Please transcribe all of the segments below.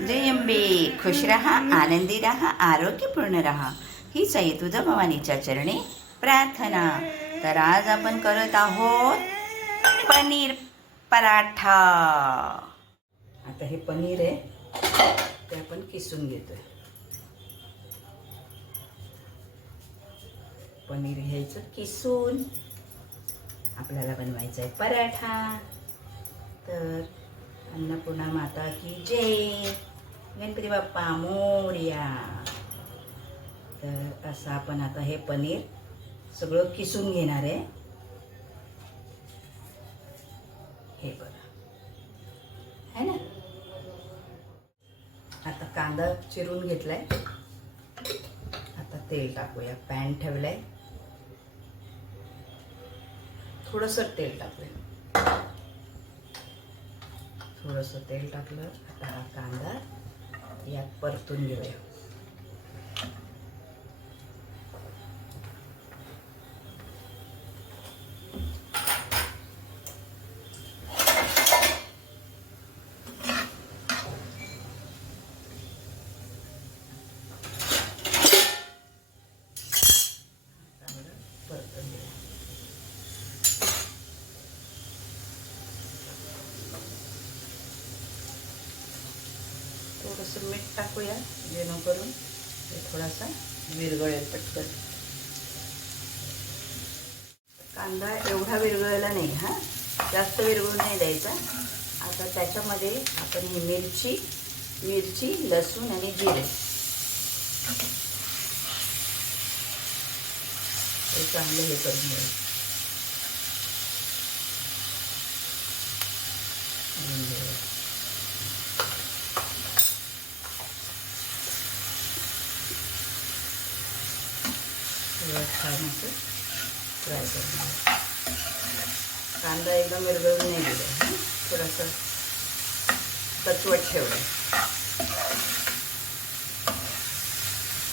जयंबे. खुश रहा, आनंदी रहा, आरोग्यपूर्ण रहा, हीच आहे तुझं भवानीच्या चरणी प्रार्थना. तर आज आपण करत आहोत पनीर पराठा. आता हे पनीर आहे ते आपण किसून घेतोय. पनीर घ्यायचं किसून, आपल्याला बनवायचा आहे पराठा. तर अन्नपूर्णा माता की जय, गणपती बाप्पा मोरया. तर असं आपण आता हे पनीर सगळं किसून घेणार आहे. हे बघा, है ना. आता कांदा चिरून घेतलाय. आता तेल टाकूया. पॅन ठेवलाय, थोडंसं तेल टाकूया. थोडंसं तेल टाकलं. आता हा कांदा यात परतून घेऊया. परतून घेऊया. थोडंसं मीठ टाकूया जेणेकरून ते थोडासा विरघळेल पटकन. कांदा एवढा विरघळला नाही, हा जास्त विरघळून नाही द्यायचा. आता त्याच्यामध्ये आपण ही मिरची, लसूण आणि जिरे हे चांगलं हे करून घ्यायचं. छान असं फ्राय करून घ्या. कांदा एकदम विरघळून नाही दिला, थोडंसं कचवट ठेवलं.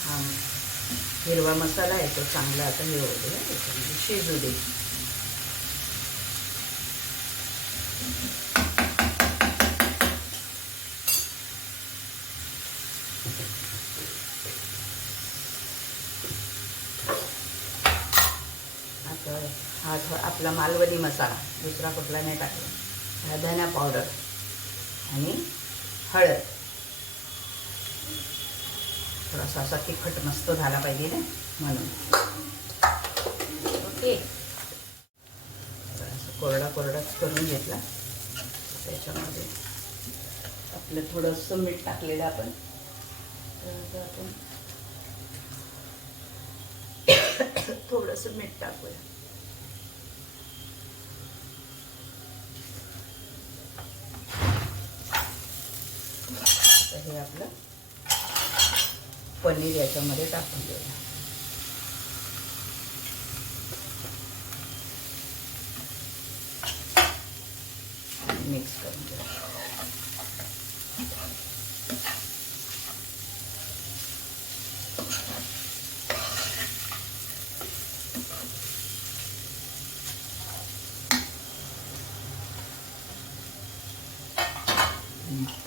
हा हिरवा मसाला आहे तो चांगला आता हे होऊ दे, याच्यामध्ये शिजू दे. हा आपला मालवणी मसाला, दुसरा कुठला नाही टाकला. हा धना पावडर आणि हळद. थोडासा असा तिखट मस्त झाला पाहिजे ना म्हणून. ओके, असं कोरडाच करून घेतला. त्याच्यामध्ये आपलं थोडंसं मीठ टाकलेलं आपण. तर आपण थोडंसं मीठ टाकूया. हे आपलं पनीर याच्यामध्ये टाकून देऊया. मिक्स करून देऊया.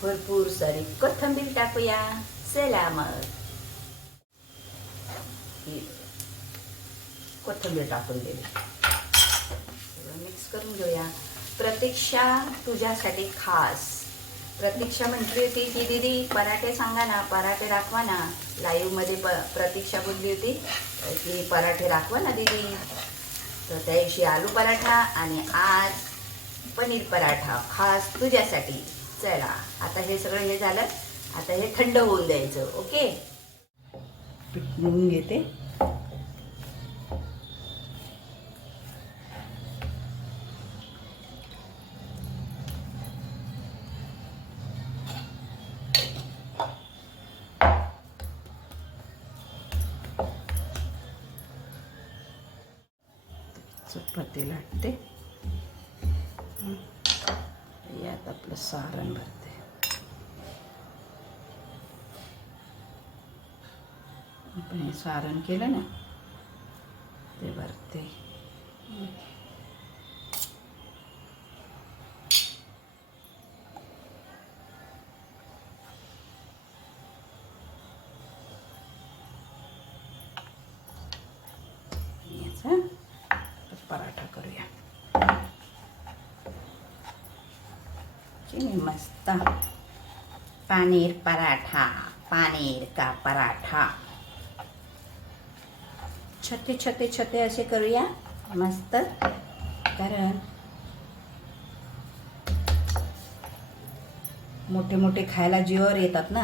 भरपूर सारी कोथिंबीर टाकूया. चला मग कोथिंबीर टाकून दिली. सगळं मिक्स करून घेऊया. प्रतीक्षा तुझ्यासाठी खास. प्रतीक्षा म्हटली होती की दीदी पराठे सांगा ना, पराठे दाखवा ना. लाईव्हमध्ये प्रतीक्षा बोलली होती की पराठे दाखवा ना दीदी. तर त्या दिवशी आलू पराठा आणि आज पनीर पराठा खास तुझ्यासाठी. चला आता हे सगळं हे झालं. आता हे थंड होऊन द्यायचं. ओके, पीठ मळून घेते. चपाती लाटते. यात आपलं सारण भरते. आपण हे सारण केलं ना ते भरते. करायचा. पराठा करूया मस्त. पनीर पराठा, पनीर का पराठा. छोटे छोटे छोटे असे करूया मस्त. कारण मोठे मोठे खायला जीवावर येतात ना,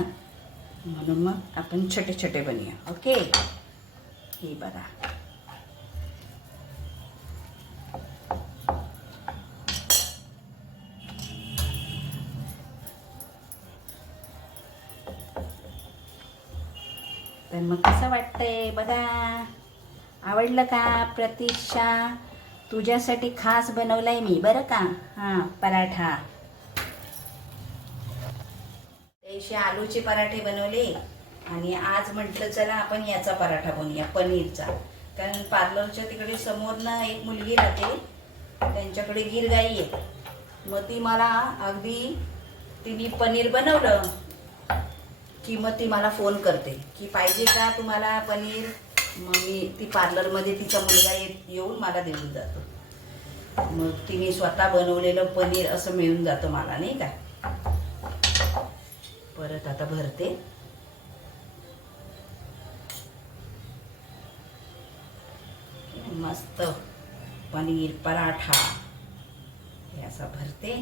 म्हणून मग आपण छोटे छोटे बनवूया. ओके. हे बघा, तर मग कसं वाटतंय बघा. आवडलं का प्रतीक्षा? तुझ्यासाठी खास बनवलाय मी बरं का. हां, पराठा. त्याशी आलूचे पराठे बनवले आणि आज म्हटलं चला आपण याचा पराठा बनवूया, पनीरचा. कारण पार्लरच्या तिकडे समोर ना एक मुलगी राहते, त्यांच्याकडे गिर गाई आहे. मग ती मला अगदी तिने पनीर बनवलं की मग ती मला फोन करते की पाहिजे का तुम्हाला पनीर. मग मी ती पार्लरमध्ये तिचा मुलगा येऊन मला देऊन जातो. मग तिने स्वतः बनवलेलं पनीर असं मिळून जातं मला, नाही का. परत आता भरते. मस्त पनीर पराठा हे असं भरते.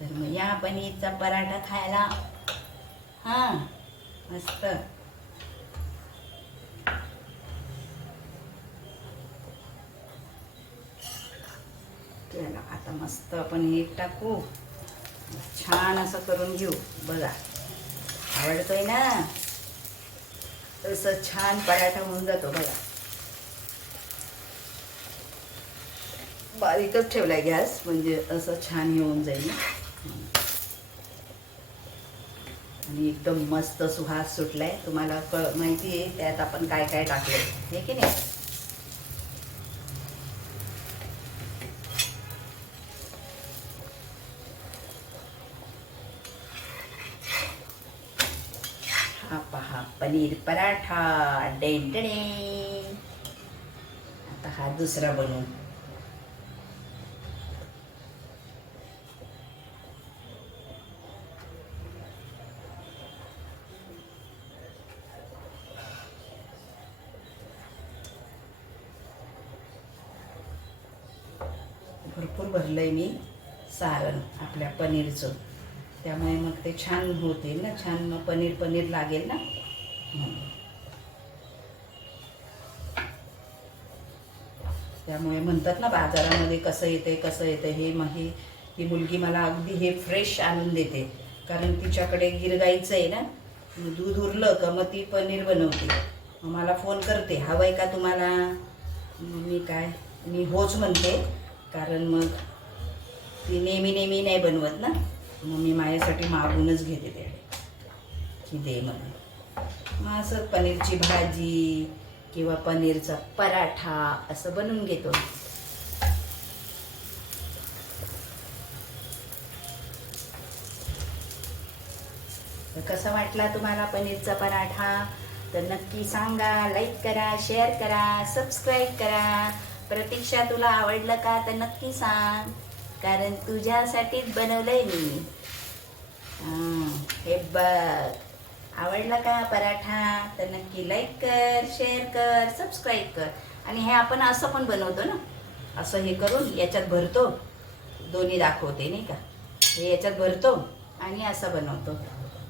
तर मग या पनीरचा पराठा खायला. हां, मस्त. चला आता मस्त आपण हे टाकू, छान असं करून घेऊ. बघा, आवडतोय ना, तसं छान पराठा होऊन जातो बघा. बारीकच ठेवलाय गॅस, म्हणजे असं छान येऊन जाईल. आणि एकदम मस्त सुहास सुटलाय. तुम्हाला माहिती आहे त्यात आपण काय काय टाकलंय, हे की नाही. हा पहा, पनीर पराठा डेंडणे. आता हा दुसरा बनवू. भरपूर भरलंय मी सारण आपल्या पनीरचं, त्यामुळे मग ते छान होते ना, छान मग पनीर पनीर लागेल ना. त्यामुळे म्हणतात ना बाजारामध्ये कसं येते कसं येते हे. मग ही मुलगी मला अगदी हे फ्रेश आणून देते, कारण तिच्याकडे गिरगाईचं आहे ना. दूध उरलं का मग ती पनीर बनवते. मग मला फोन करते, हवंय का तुम्हाला. मी होच म्हणते, कारण मग ती नेहमी नेहमी नाही बनवत ना. मग मी माझ्यासाठी मागूनच घेते त्याकडे की दे म्हणून. मग असं पनीरची भाजी किंवा पनीरचा पराठा असं बनवून घेतो. तर कसा वाटला तुम्हाला पनीरचा पराठा? तर नक्की सांगा. लाईक करा, शेअर करा, सबस्क्राईब करा. प्रतीक्षा, तुला आवडलं का? तर नक्की सांग, कारण तुझ्यासाठीच बनवलंय मी. हे बघ, आवडला का पराठा? तर नक्की लाईक कर, शेअर कर, सबस्क्राईब कर. आणि हे आपण असं पण बनवतो ना, असं हे करून याच्यात भरतो. दोन्ही दाखवते नाही का. हे याच्यात भरतो आणि असं बनवतो.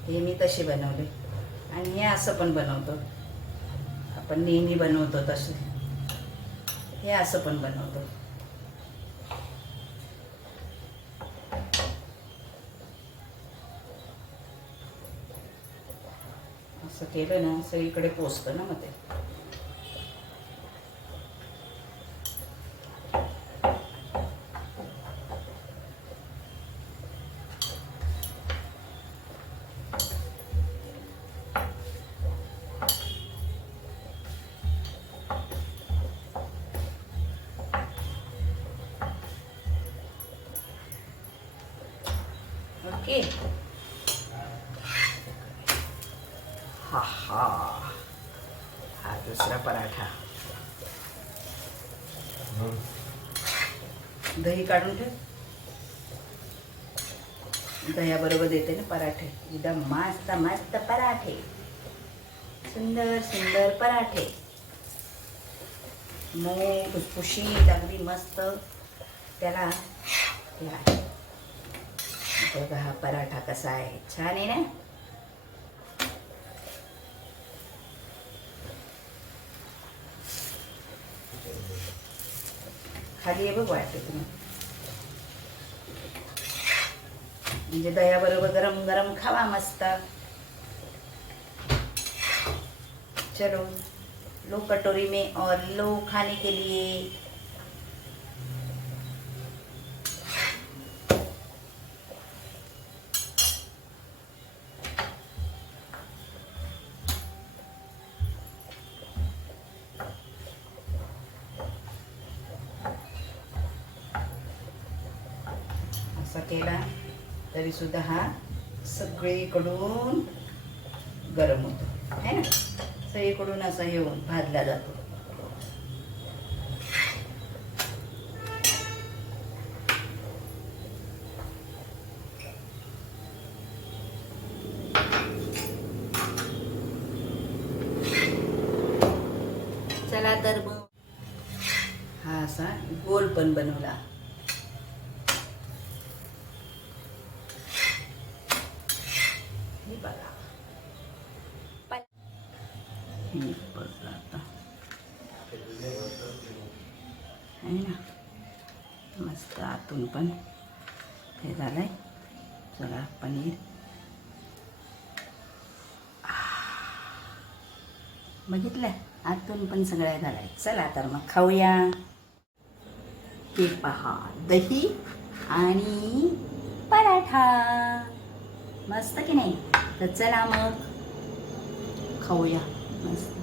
हे मी तसे बनवले. आणि हे असं पण बनवतो, आपण नेहमी बनवतो तसे. हे असं पण बनवतो. असं केलं ना सगळीकडे पोचतं ना मग ते. ओके. हा हा हा दुसरा पराठा. दही काढून ठेव. दह्याबरोबर देते ना पराठे. एकदम मस्त मस्त पराठे. सुंदर सुंदर पराठे. मऊ खुसखुशीत अगदी मस्त. त्याला बघा हा पराठा कसा आहे. छान आहे ना. खाली आहे बघ वाटते तुम्ही. म्हणजे दह्याबरोबर गरम गरम खावा मस्त. चलो लो कटोरी में और लो खाने के लिए. असा केला तरी सुद्धा हा सगळीकडून गरम होतो है ना. सगळीकडून असा येऊन भाजला जातो. चला तर मग हा असा गोल पण बनवला. हे बघा आता आहे ना मस्त. आतून पण हे झालंय. चला पनीर बघितलं आतून पण सगळं झालंय. चला तर मग खाऊया. हे पहा दही आणि पराठा मस्त की नाही. तर चला मग खाऊया मस्त.